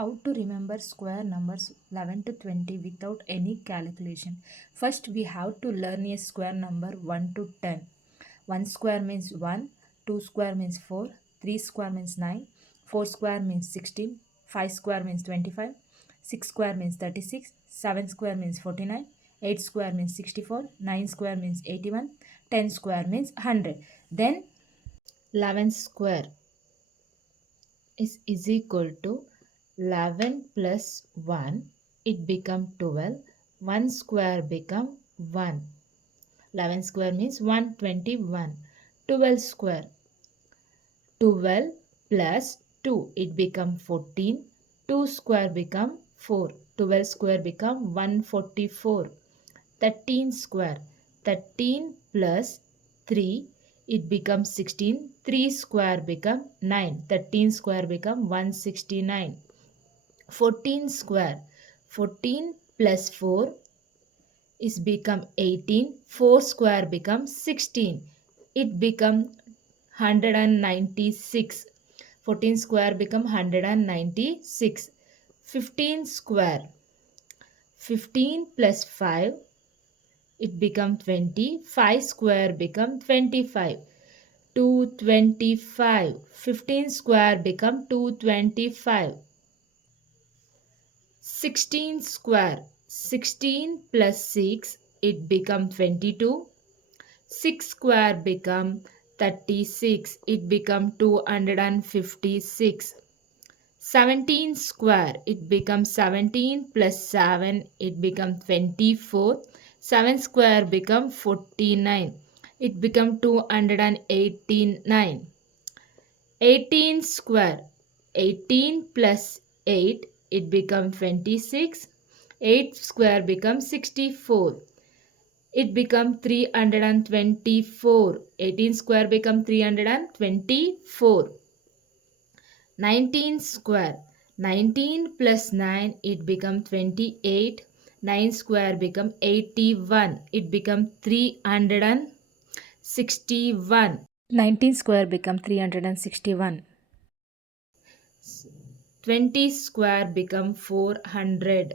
How to remember square numbers 11 to 20 without any calculation. First, we have to learn a square number 1 to 10. 1 square means 1, 2 square means 4, 3 square means 9, 4 square means 16, 5 square means 25, 6 square means 36, 7 square means 49, 8 square means 64, 9 square means 81, 10 square means 100. Then 11 square is equal to 11 plus 1, it become 12. 1 square become 1. 11 square means 121. 12 square, 12 plus 2, it become 14. 2 square become 4. 12 square become 144. 13 square, 13 plus 3, it becomes 16. 3 square become 9. 13 square become 169. 14 square, 14 plus 4 is become 18. 4 square becomes 16. It become 196. 14 square become 196. 15 square, 15 plus 5, it become 20. 5 square become 25. 225. 15 square become 225. 16 square, 16 plus 6, it become 22. 6 square become 36, it become 256. 17 square, it becomes 17 plus 7, it becomes 24. 7 square become 49, it become 289. 18 square, 18 plus 8, it becomes 26. 8 square becomes 64, it becomes 324. 18 square becomes 324. 19 square, 19 plus 9, it becomes 28. 9 square becomes 81, it becomes 361. 19 square becomes 361. 20 square become 400.